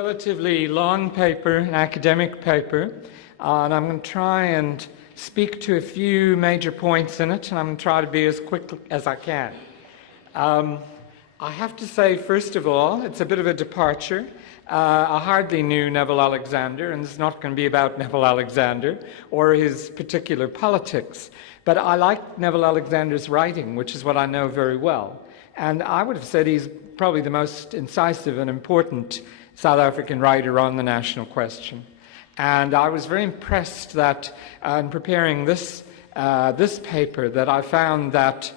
relatively long paper, an academic paper, and I'm going to try and speak to a few major points in it, and I'm going to try to be as quick as I can. I have to say, first of all, it's a bit of a departure. I hardly knew Neville Alexander, and it's not going to be about Neville Alexander or his particular politics. But I like Neville Alexander's writing, which is what I know very well. And I would have said he's probably the most incisive and important South African writer on the national question. And I was very impressed that in preparing this paper that I found that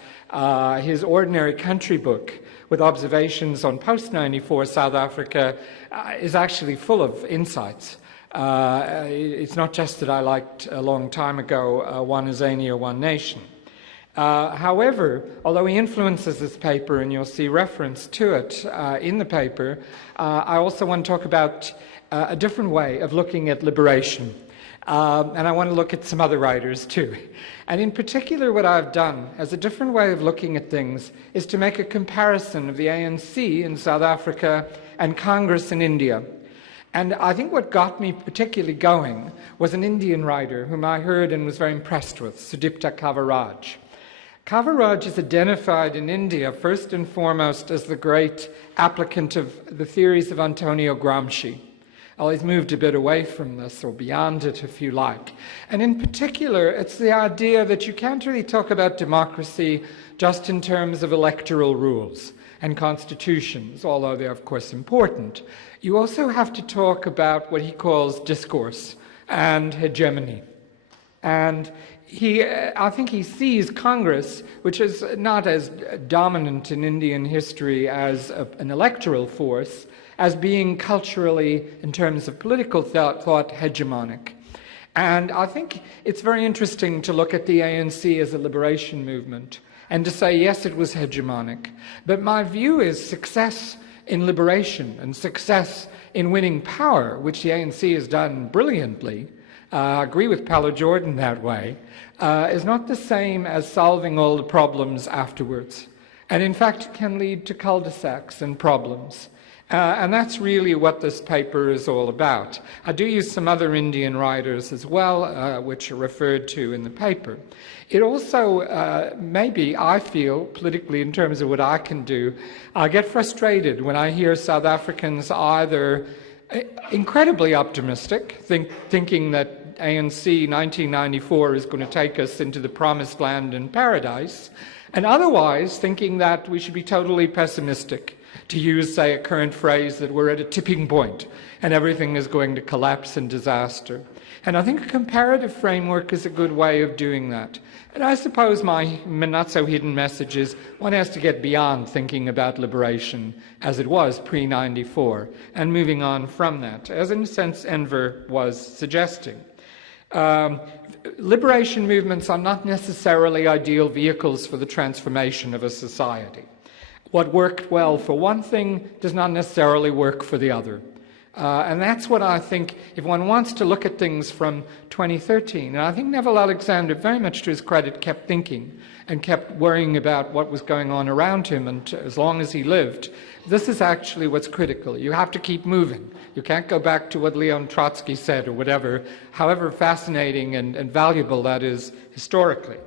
his Ordinary Country book with observations on post-94 South Africa is actually full of insights. It's not just that I liked a long time ago One Azania, One Nation. However, although he influences this paper, and you'll see reference to it in the paper, I also want to talk about a different way of looking at liberation. And I want to look at some other writers too. And in particular, what I've done as a different way of looking at things is to make a comparison of the ANC in South Africa and Congress in India. And I think what got me particularly going was an Indian writer whom I heard and was very impressed with, Sudipta Kaviraj. Kaviraj is identified in India first and foremost as the great applicant of the theories of Antonio Gramsci. Well, he's moved a bit away from this, or beyond it, if you like. And in particular, it's the idea that you can't really talk about democracy just in terms of electoral rules and constitutions, although they're, of course, important. You also have to talk about what he calls discourse and hegemony. And I think he sees Congress, which is not as dominant in Indian history as an electoral force, as being culturally, in terms of political thought, hegemonic. And I think it's very interesting to look at the ANC as a liberation movement and to say, yes, it was hegemonic. But my view is success in liberation and success in winning power, which the ANC has done brilliantly, I agree with Paolo Jordan that way, is not the same as solving all the problems afterwards. And in fact, can lead to cul-de-sacs and problems. And that's really what this paper is all about. I do use some other Indian writers as well, which are referred to in the paper. It also, maybe I feel, politically in terms of what I can do, I get frustrated when I hear South Africans either incredibly optimistic, thinking that ANC 1994 is going to take us into the promised land and paradise, and otherwise thinking that we should be totally pessimistic, to use, say, a current phrase that we're at a tipping point and everything is going to collapse in disaster. And I think a comparative framework is a good way of doing that. And I suppose my not-so-hidden message is one has to get beyond thinking about liberation as it was pre-94 and moving on from that, as in a sense Enver was suggesting. Liberation movements are not necessarily ideal vehicles for the transformation of a society. What worked well for one thing does not necessarily work for the other. And that's what I think, if one wants to look at things from 2013, and I think Neville Alexander, very much to his credit, kept thinking and kept worrying about what was going on around him, and as long as he lived, this is actually what's critical. You have to keep moving. You can't go back to what Leon Trotsky said or whatever, however fascinating and valuable that is historically.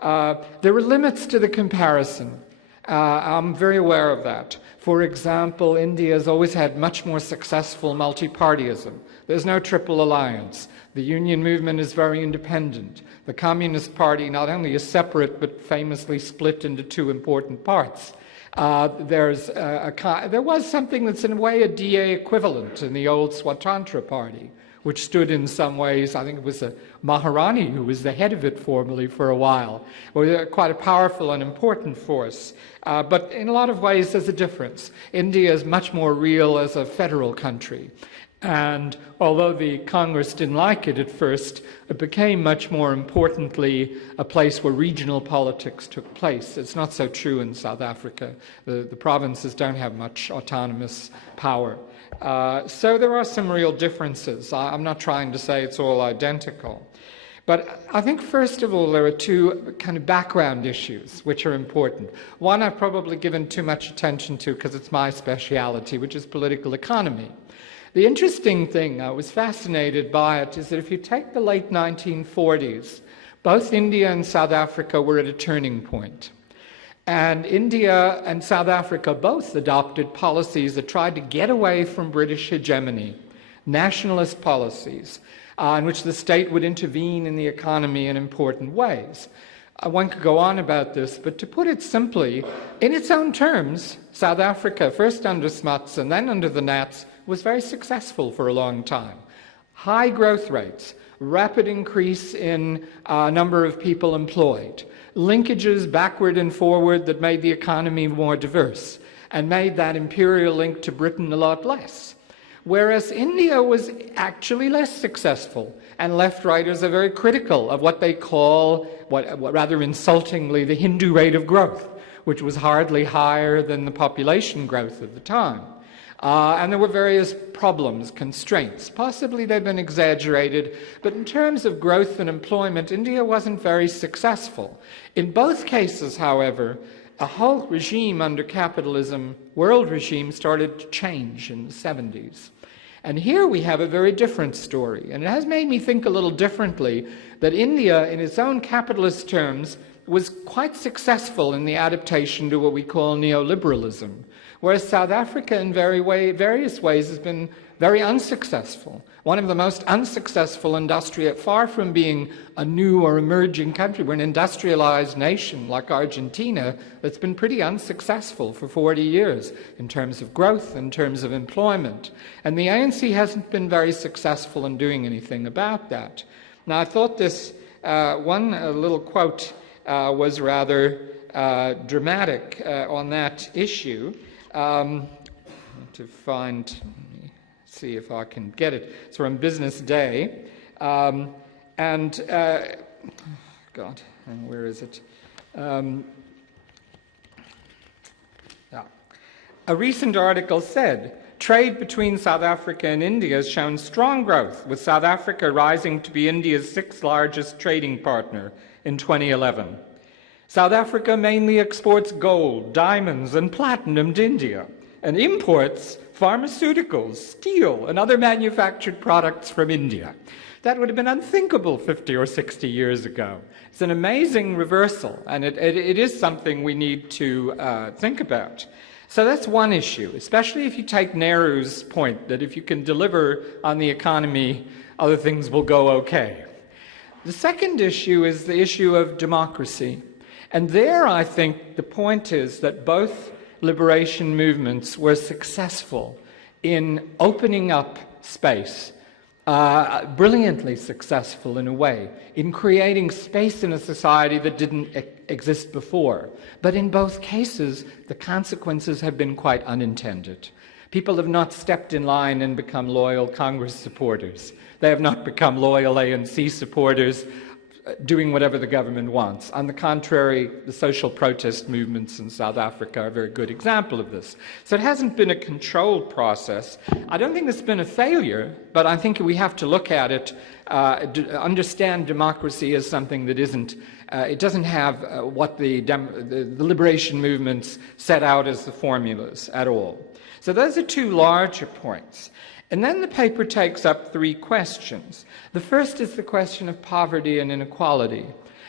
There are limits to the comparison. I'm very aware of that. For example, India has always had much more successful multi-partyism. There's no triple alliance. The union movement is very independent. The Communist Party not only is separate, but famously split into two important parts. There was something that's in a way a DA equivalent in the old Swatantra Party, which stood in some ways, I think it was a Maharani who was the head of it formerly for a while. Well, quite a powerful and important force. But in a lot of ways there's a difference. India is much more real as a federal country. And although the Congress didn't like it at first, it became much more importantly a place where regional politics took place. It's not so true in South Africa. The provinces don't have much autonomous power. So there are some real differences. I'm not trying to say it's all identical. But I think, first of all, there are two kind of background issues which are important. One I've probably given too much attention to because it's my speciality, which is political economy. The interesting thing, I was fascinated by it, is that if you take the late 1940s, both India and South Africa were at a turning point. And India and South Africa both adopted policies that tried to get away from British hegemony, nationalist policies, in which the state would intervene in the economy in important ways. One could go on about this, but to put it simply, in its own terms, South Africa, first under Smuts and then under the Nats, was very successful for a long time. High growth rates, rapid increase in number of people employed, linkages backward and forward that made the economy more diverse and made that imperial link to Britain a lot less. Whereas India was actually less successful, and left-righters are very critical of what they call, what rather insultingly, the Hindu rate of growth, which was hardly higher than the population growth at the time. And there were various problems, constraints. Possibly they've been exaggerated, but in terms of growth and employment, India wasn't very successful. In both cases, however, a whole regime under capitalism, world regime, started to change in the 70s. And here we have a very different story. And it has made me think a little differently that India, in its own capitalist terms, was quite successful in the adaptation to what we call neoliberalism, whereas South Africa in various ways has been very unsuccessful. One of the most unsuccessful far from being a new or emerging country, we're an industrialized nation like Argentina that's been pretty unsuccessful for 40 years in terms of growth, in terms of employment. And the ANC hasn't been very successful in doing anything about that. Now, I thought this one little quote was rather dramatic on that issue. To find, let me see if I can get it. It's from Business Day. God, where is it? A recent article said, trade between South Africa and India has shown strong growth, with South Africa rising to be India's sixth largest trading partner in 2011. South Africa mainly exports gold, diamonds, and platinum to India, and imports pharmaceuticals, steel, and other manufactured products from India. That would have been unthinkable 50 or 60 years ago. It's an amazing reversal, and it is something we need to think about. So that's one issue, especially if you take Nehru's point that if you can deliver on the economy, other things will go okay. The second issue is the issue of democracy. And there, I think, the point is that both liberation movements were successful in opening up space, brilliantly successful in a way, in creating space in a society that didn't exist before. But in both cases, the consequences have been quite unintended. People have not stepped in line and become loyal Congress supporters. They have not become loyal ANC supporters, doing whatever the government wants. On the contrary, the social protest movements in South Africa are a very good example of this. So it hasn't been a controlled process. I don't think it's been a failure, but I think we have to look at it, understand democracy as something that isn't, it doesn't have what the liberation movements set out as the formulas at all. So those are two larger points. And then the paper takes up three questions. The first is the question of poverty and inequality.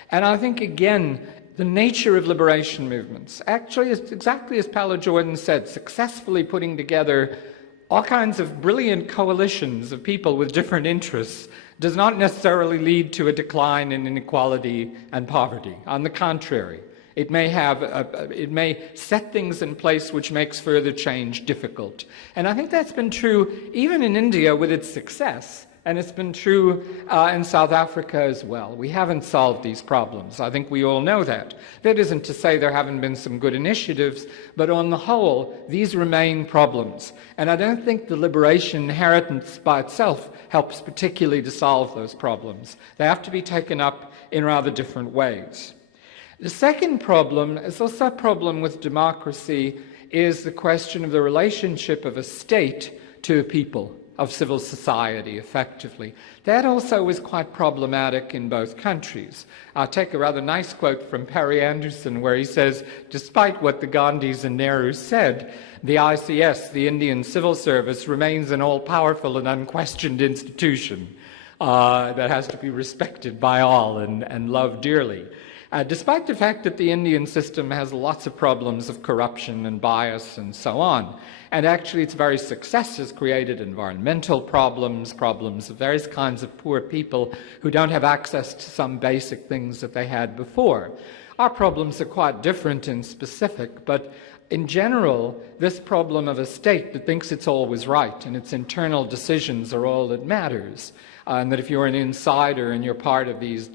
And I think, again, the nature of liberation movements actually is exactly as Paolo Jordan said, successfully putting together all kinds of brilliant coalitions of people with different interests does not necessarily lead to a decline in inequality and poverty. On the contrary, it may set things in place which makes further change difficult. And I think that's been true even in India with its success, and it's been true in South Africa as well. We haven't solved these problems. I think we all know that. That isn't to say there haven't been some good initiatives, but on the whole, these remain problems. And I don't think the liberation inheritance by itself helps particularly to solve those problems. They have to be taken up in rather different ways. The second problem is also a problem with democracy is the question of the relationship of a state to a people, of civil society effectively. That also was quite problematic in both countries. I'll take a rather nice quote from Perry Anderson where he says, despite what the Gandhis and Nehru said, the ICS, the Indian Civil Service, remains an all-powerful and unquestioned institution that has to be respected by all and loved dearly. Despite the fact that the Indian system has lots of problems of corruption and bias and so on. And actually its very success has created environmental problems, problems of various kinds of poor people who don't have access to some basic things that they had before. Our problems are quite different and specific, but in general, this problem of a state that thinks it's always right and its internal decisions are all that matters, and that if you're an insider and you're part of these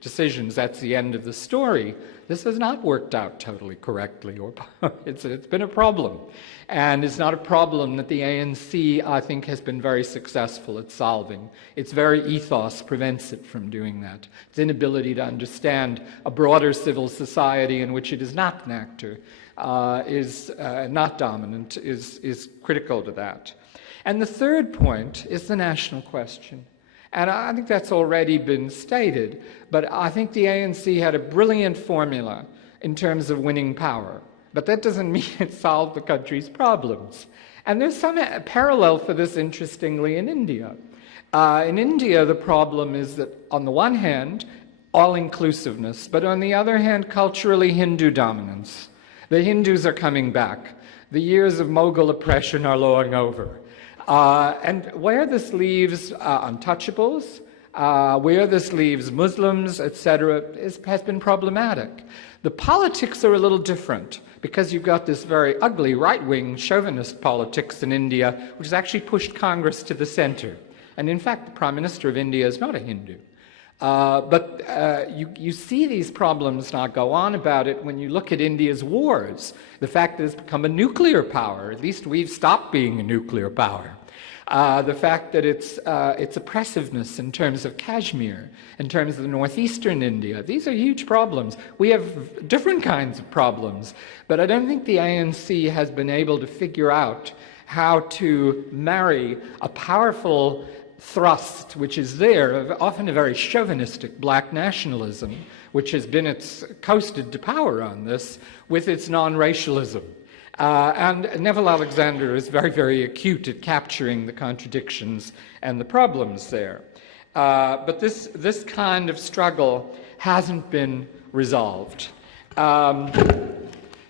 decisions, that's the end of the story. This has not worked out totally correctly, or it's been a problem. And it's not a problem that the ANC, I think, has been very successful at solving. Its very ethos prevents it from doing that. Its inability to understand a broader civil society in which it is not an actor, is not dominant, is critical to that. And the third point is the national question. And I think that's already been stated, but I think the ANC had a brilliant formula in terms of winning power. But that doesn't mean it solved the country's problems. And there's some parallel for this, interestingly, in India. In India, the problem is that, on the one hand, all-inclusiveness, but on the other hand, culturally Hindu dominance. The Hindus are coming back. The years of Mughal oppression are long over. And where this leaves untouchables, where this leaves Muslims, etc., has been problematic. The politics are a little different because you've got this very ugly right-wing chauvinist politics in India, which has actually pushed Congress to the center. And in fact, the Prime Minister of India is not a Hindu. But you see these problems not go on about it when you look at India's wars. The fact that it's become a nuclear power, at least we've stopped being a nuclear power. The fact that its oppressiveness in terms of Kashmir, in terms of the northeastern India, these are huge problems. We have different kinds of problems, but I don't think the ANC has been able to figure out how to marry a powerful thrust, which is there, often a very chauvinistic black nationalism, which has been coasted to power on this, with its non-racialism. And Neville Alexander is very, very acute at capturing the contradictions and the problems there. But this kind of struggle hasn't been resolved.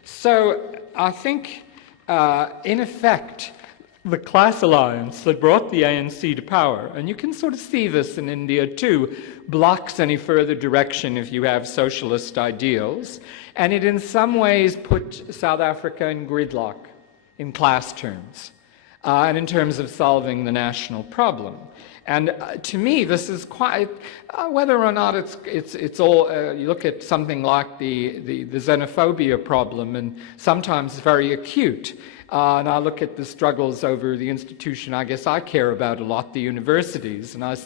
So I think, in effect, the class alliance that brought the ANC to power, and you can sort of see this in India too, blocks any further direction if you have socialist ideals, and it in some ways put South Africa in gridlock in class terms, and in terms of solving the national problem. And to me, this is quite, whether or not it's all, you look at something like the xenophobia problem, and sometimes it's very acute. And I look at the struggles over the institution I guess I care about a lot, the universities, and I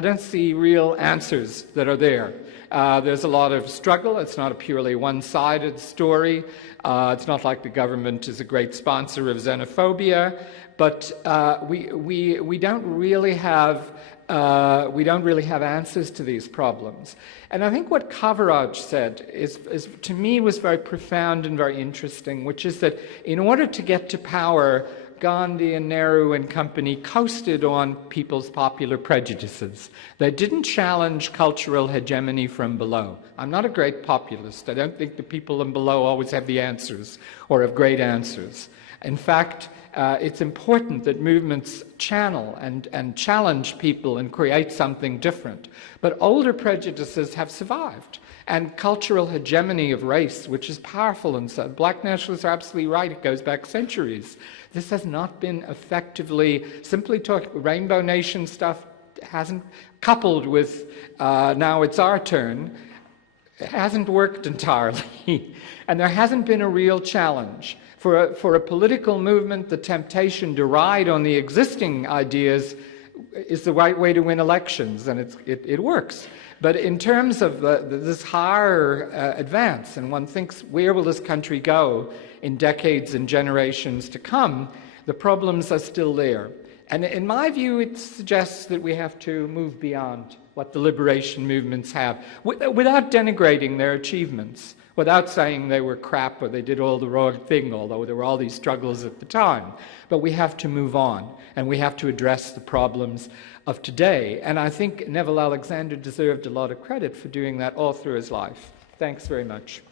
don't see real answers that are there. There's a lot of struggle. It's not a purely one-sided story. It's not like the government is a great sponsor of xenophobia, but we don't really have answers to these problems. And I think what Kaviraj said is to me was very profound and very interesting, which is that in order to get to power, Gandhi and Nehru and company coasted on people's popular prejudices. They didn't challenge cultural hegemony from below. I'm not a great populist. I don't think the people in below always have the answers or have great answers. In fact, it's important that movements channel and challenge people and create something different. But older prejudices have survived. And cultural hegemony of race, which is powerful, and so black nationalists are absolutely right, it goes back centuries. This has not been effectively, simply talking, Rainbow Nation stuff hasn't, coupled with now it's our turn, it hasn't worked entirely. And there hasn't been a real challenge. For a political movement, the temptation to ride on the existing ideas is the right way to win elections, and it works. But in terms of this higher advance, and one thinks, where will this country go in decades and generations to come, the problems are still there. And in my view, it suggests that we have to move beyond what the liberation movements have, without denigrating their achievements, without saying they were crap or they did all the wrong thing, although there were all these struggles at the time. But we have to move on, and we have to address the problems of today. And I think Neville Alexander deserved a lot of credit for doing that all through his life. Thanks very much.